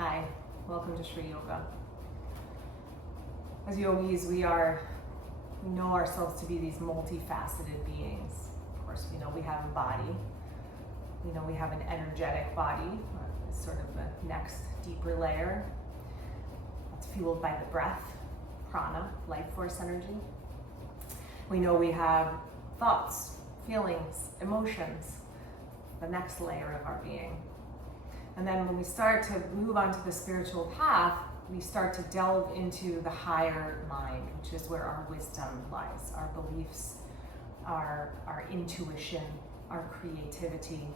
Hi, welcome to Shree Yoga. As yogis, we know ourselves to be these multifaceted beings. Of course, we know we have a body. We know we have an energetic body, sort of the next deeper layer. That's fueled by the breath, prana, life force energy. We know we have thoughts, feelings, emotions, the next layer of our being. And then when we start to move onto the spiritual path, we start to delve into the higher mind, which is where our wisdom lies, our beliefs, our intuition, our creativity.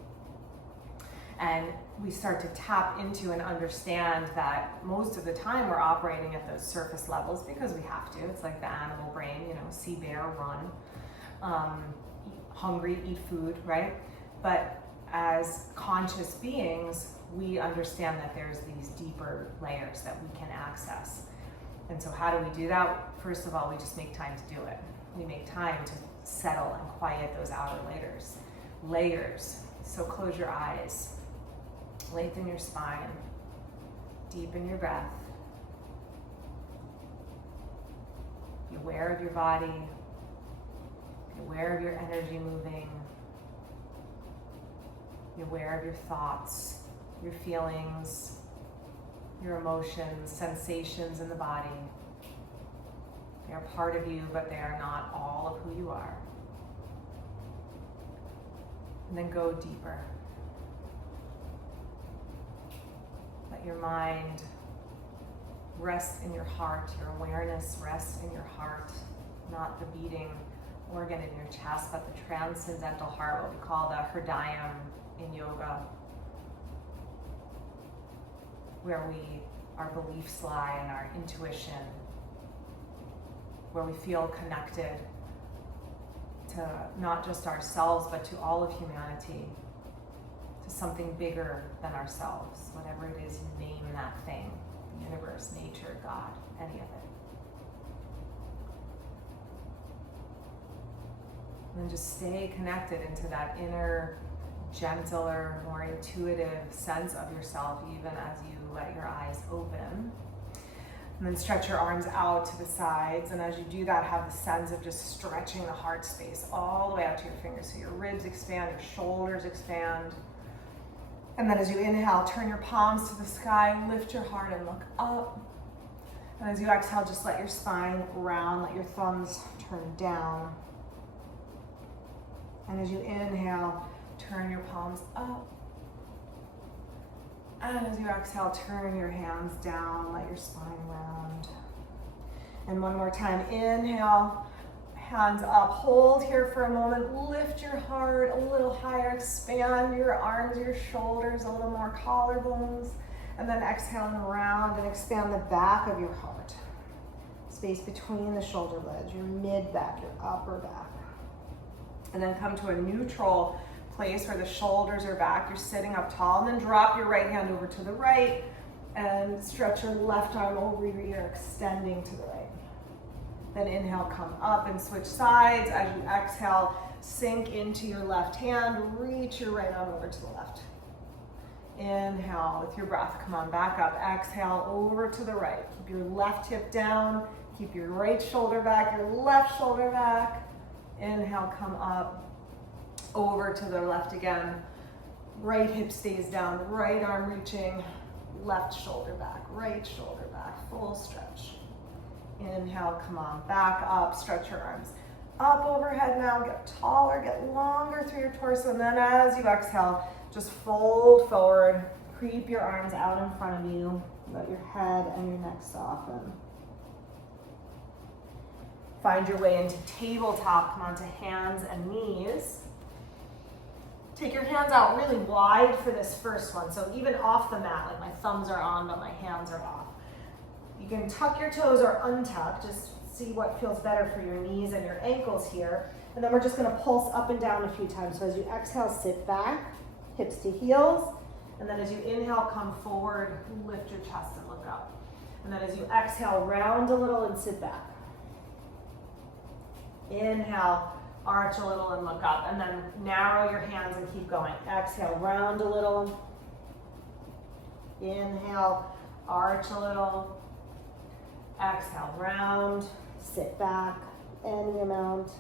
And we start to tap into and understand that most of the time we're operating at those surface levels because we have to. It's like the animal brain, see bear, run, hungry, eat food, right? But as conscious beings, we understand that there's these deeper layers that we can access. And so how do we do that? First of all, we just make time to do it. We make time to settle and quiet those outer layers. So close your eyes, lengthen your spine, deepen your breath. Be aware of your body, be aware of your energy moving, be aware of your thoughts, your feelings, your emotions, sensations in the body. They are part of you, but they are not all of who you are. And then go deeper. Let your mind rest in your heart, your awareness rest in your heart, not the beating organ in your chest, but the transcendental heart, what we call the hridayam in yoga, where our beliefs lie and our intuition, where we feel connected to not just ourselves, but to all of humanity, to something bigger than ourselves, whatever it is you name that thing, the universe, nature, God, any of it. And then just stay connected into that inner, gentler, more intuitive sense of yourself, even as you let your eyes open. And then stretch your arms out to the sides. And as you do that, have the sense of just stretching the heart space all the way out to your fingers. So your ribs expand, your shoulders expand. And then as you inhale, turn your palms to the sky, lift your heart and look up. And as you exhale, just let your spine round, let your thumbs turn down. And as you inhale, turn your palms up. And as you exhale, turn your hands down, let your spine round. And one more time, inhale, hands up, hold here for a moment, lift your heart a little higher, expand your arms, your shoulders, a little more collarbones, and then exhale and round and expand the back of your heart. Space between the shoulder blades, your mid-back, your upper back. And then come to a neutral place where the shoulders are back, you're sitting up tall, and then drop your right hand over to the right and stretch your left arm over your ear, extending to the right. Then inhale, come up and switch sides. As you exhale, sink into your left hand, reach your right arm over to the left. Inhale with your breath, come on back up. Exhale over to the right. Keep your left hip down, keep your right shoulder back, your left shoulder back. Inhale, come up. Over to the left again. Right hip stays down, right arm reaching, left shoulder back, right shoulder back, full stretch. Inhale, come on, back up, stretch your arms up overhead now, get taller, get longer through your torso, and then as you exhale, just fold forward, creep your arms out in front of you, let your head and your neck soften. Find your way into tabletop, come onto hands and knees. Take your hands out really wide for this first one. So even off the mat, like my thumbs are on, but my hands are off. You can tuck your toes or untuck, just see what feels better for your knees and your ankles here. And then we're just gonna pulse up and down a few times. So as you exhale, sit back, hips to heels. And then as you inhale, come forward, lift your chest and look up. And then as you exhale, round a little and sit back. Inhale, arch a little and look up, and then narrow your hands and keep going. Exhale, round a little. Inhale, arch a little. Exhale, round. Sit back any amount.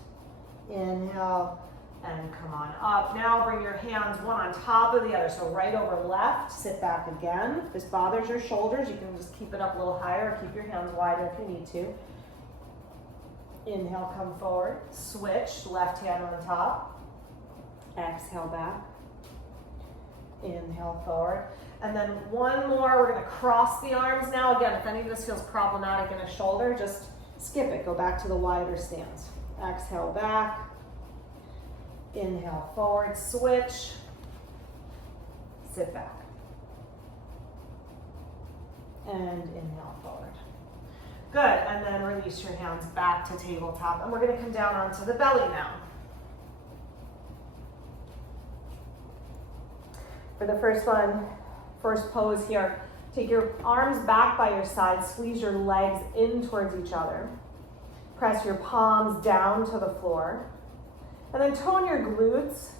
Inhale, and come on up. Now bring your hands one on top of the other. So right over left, sit back again. If this bothers your shoulders, you can just keep it up a little higher, or keep your hands wider if you need to. Inhale, come forward. Switch, left hand on top. Exhale back. Inhale forward. And then one more, we're gonna cross the arms now. Again, if any of this feels problematic in a shoulder, just skip it. Go back to the wider stance. Exhale back. Inhale forward, switch. Sit back. And inhale forward. Good, and then release your hands back to tabletop. And we're gonna come down onto the belly now. For the first pose here, take your arms back by your side, squeeze your legs in towards each other. Press your palms down to the floor. And then tone your glutes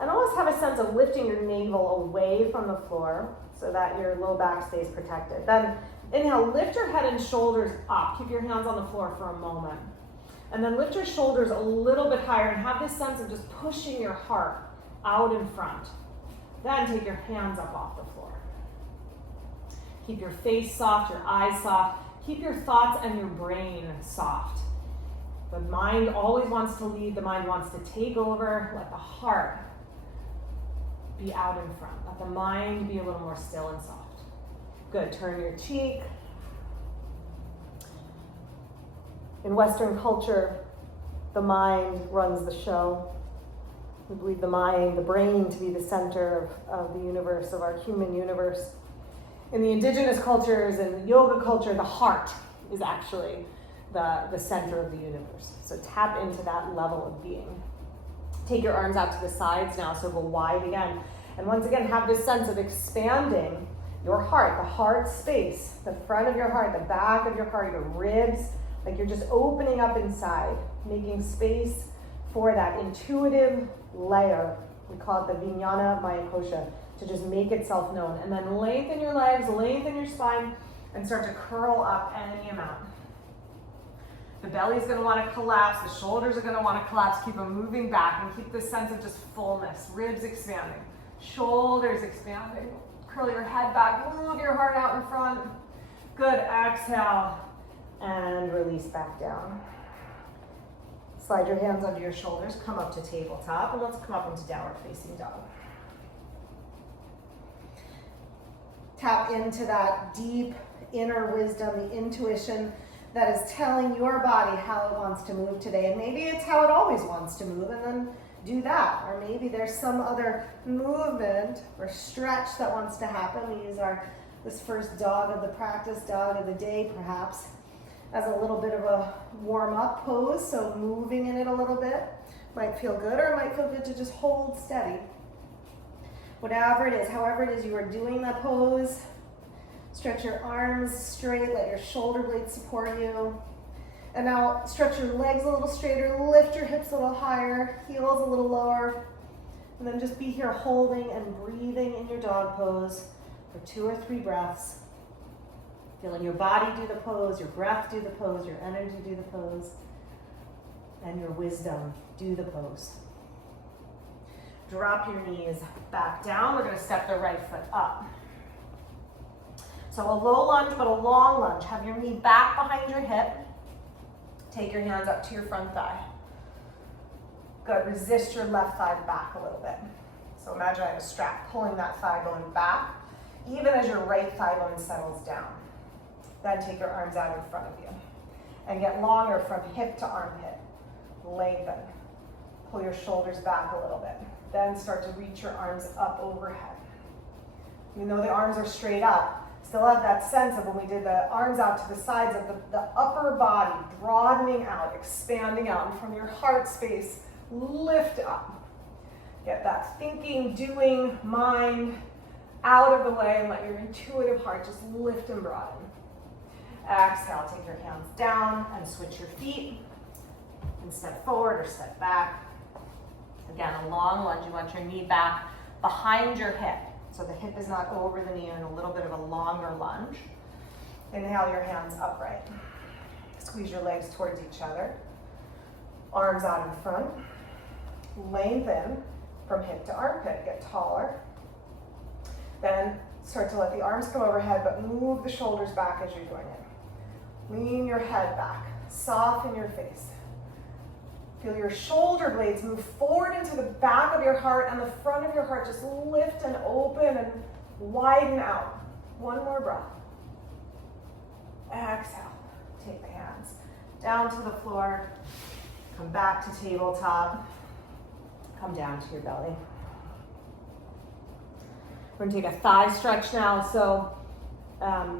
and almost have a sense of lifting your navel away from the floor so that your low back stays protected. Then inhale, lift your head and shoulders up. Keep your hands on the floor for a moment. And then lift your shoulders a little bit higher and have this sense of just pushing your heart out in front. Then take your hands up off the floor. Keep your face soft, your eyes soft. Keep your thoughts and your brain soft. The mind always wants to lead. The mind wants to take over. Let the heart be out in front. Let the mind be a little more still and soft. Good, turn your cheek. In Western culture, the mind runs the show. We believe the mind, the brain, to be the center of the universe, of our human universe. In the indigenous cultures and the yoga culture, the heart is actually the center of the universe. So tap into that level of being. Take your arms out to the sides now, so go wide again. And once again, have this sense of expanding your heart, the heart space, the front of your heart, the back of your heart, your ribs, like you're just opening up inside, making space for that intuitive layer. We call it the vijnanamayakosha, to just make itself known. And then lengthen your legs, lengthen your spine, and start to curl up any amount. The belly's gonna wanna collapse, the shoulders are gonna wanna collapse, keep them moving back and keep this sense of just fullness, ribs expanding, shoulders expanding. Curl your head back, move your heart out in front. Good, exhale, and release back down. Slide your hands under your shoulders, come up to tabletop, and let's come up into downward facing dog. Tap into that deep inner wisdom, the intuition that is telling your body how it wants to move today. And maybe it's how it always wants to move, and then do that. Or maybe there's some other movement or stretch that wants to happen. We use this first dog of the practice, dog of the day perhaps, as a little bit of a warm-up pose. So moving in it a little bit might feel good, or it might feel good to just hold steady. Whatever it is, however it is you are doing the pose, stretch your arms straight, let your shoulder blades support you. And now stretch your legs a little straighter, lift your hips a little higher, heels a little lower. And then just be here holding and breathing in your dog pose for 2 or 3 breaths. Feeling your body do the pose, your breath do the pose, your energy do the pose, and your wisdom do the pose. Drop your knees back down. We're gonna step the right foot up. So a low lunge, but a long lunge. Have your knee back behind your hip. Take your hands up to your front thigh. Good, resist your left thigh back a little bit. So imagine I have a strap pulling that thigh bone back, even as your right thigh bone settles down. Then take your arms out in front of you and get longer from hip to armpit. Lengthen. Pull your shoulders back a little bit. Then start to reach your arms up overhead. Even though the arms are straight up, still have that sense of when we did the arms out to the sides of the upper body, broadening out, expanding out, and from your heart space, lift up. Get that thinking, doing, mind out of the way and let your intuitive heart just lift and broaden. Exhale, take your hands down and switch your feet and step forward or step back. Again, a long lunge. You want your knee back behind your hip. So the hip is not over the knee, and a little bit of a longer lunge. Inhale your hands upright. Squeeze your legs towards each other. Arms out in front. Lengthen from hip to armpit, get taller. Then start to let the arms come overhead, but move the shoulders back as you're doing it. Lean your head back, soften your face. Feel your shoulder blades move forward into the back of your heart, and the front of your heart just lift and open and widen out. One more breath. Exhale. Take the hands down to the floor. Come back to tabletop. Come down to your belly. We're going to take a thigh stretch now. So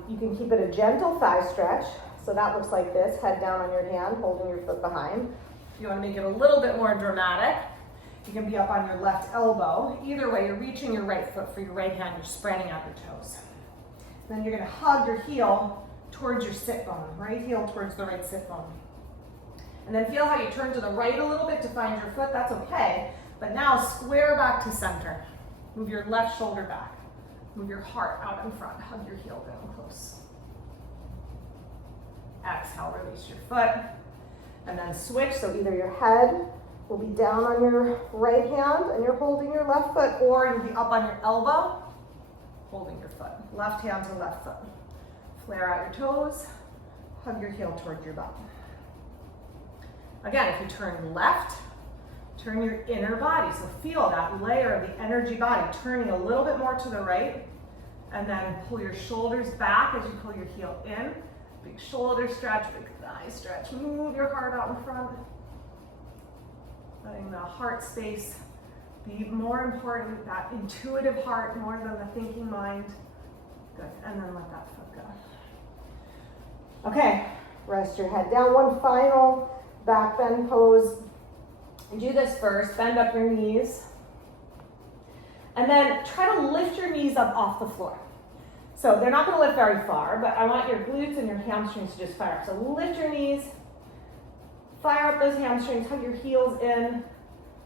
you can keep it a gentle thigh stretch. So that looks like this. Head down on your hand, holding your foot behind. If you want to make it a little bit more dramatic, you can be up on your left elbow. Either way, you're reaching your right foot for your right hand. You're spreading out your toes. Then you're going to hug your heel towards your sit bone. Right heel towards the right sit bone. And then feel how you turn to the right a little bit to find your foot. That's okay. But now square back to center. Move your left shoulder back. Move your heart out in front. Hug your heel down close. Exhale, release your foot. And then switch. So either your head will be down on your right hand and you're holding your left foot, or you'll be up on your elbow, holding your foot. Left hand to left foot. Flare out your toes. Hug your heel towards your butt. Again, if you turn left, turn your inner body. So feel that layer of the energy body turning a little bit more to the right, and then pull your shoulders back as you pull your heel in. Big shoulder stretch, big thigh stretch. Move your heart out in front. Letting the heart space be more important, that intuitive heart more than the thinking mind. Good, and then let that foot go. Okay, rest your head down. One final back bend pose. Do this first, bend up your knees. And then try to lift your knees up off the floor. So they're not gonna lift very far, but I want your glutes and your hamstrings to just fire up. So lift your knees, fire up those hamstrings, hug your heels in.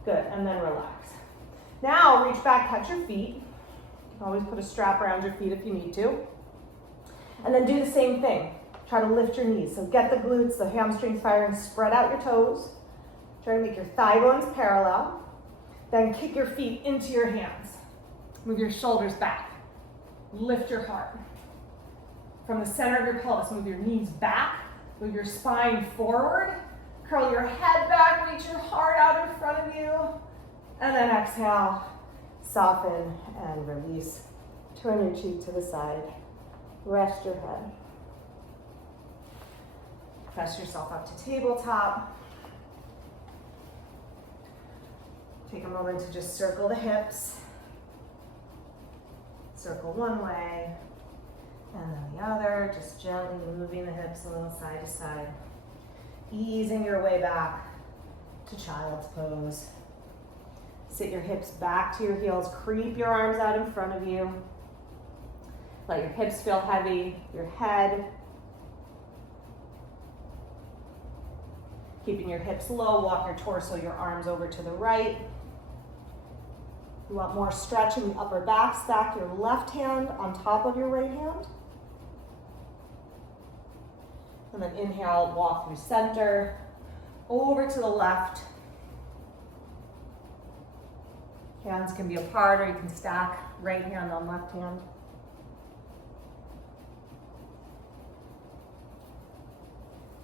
Good, and then relax. Now reach back, touch your feet. You can always put a strap around your feet if you need to. And then do the same thing. Try to lift your knees. So get the glutes, the hamstrings firing, spread out your toes. Try to make your thigh bones parallel. Then kick your feet into your hands. Move your shoulders back. Lift your heart. From the center of your pelvis, move your knees back. Move your spine forward. Curl your head back, reach your heart out in front of you. And then exhale, soften and release. Turn your cheek to the side. Rest your head. Press yourself up to tabletop. Take a moment to just circle the hips. Circle one way, and then the other, just gently moving the hips a little side to side. Easing your way back to child's pose. Sit your hips back to your heels, creep your arms out in front of you. Let your hips feel heavy, your head. Keeping your hips low, walk your torso, your arms over to the right. You want more stretch in the upper back. Stack your left hand on top of your right hand. And then inhale, walk through center, over to the left. Hands can be apart, or you can stack right hand on left hand.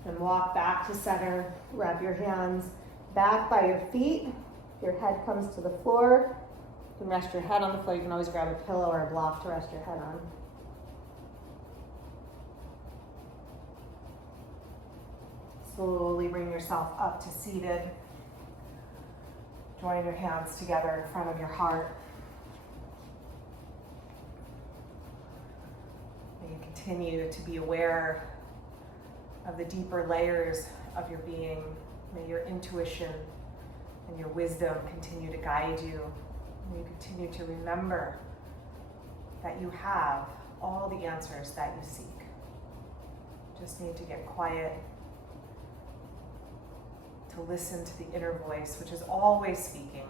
And walk back to center. Wrap your hands back by your feet. Your head comes to the floor. You can rest your head on the floor. You can always grab a pillow or a block to rest your head on. Slowly bring yourself up to seated. Join your hands together in front of your heart. May you continue to be aware of the deeper layers of your being. May your intuition and your wisdom continue to guide you. May you continue to remember that you have all the answers that you seek. Just need to get quiet to listen to the inner voice, which is always speaking,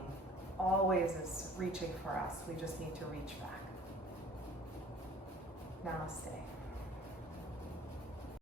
always is reaching for us. We just need to reach back. Namaste.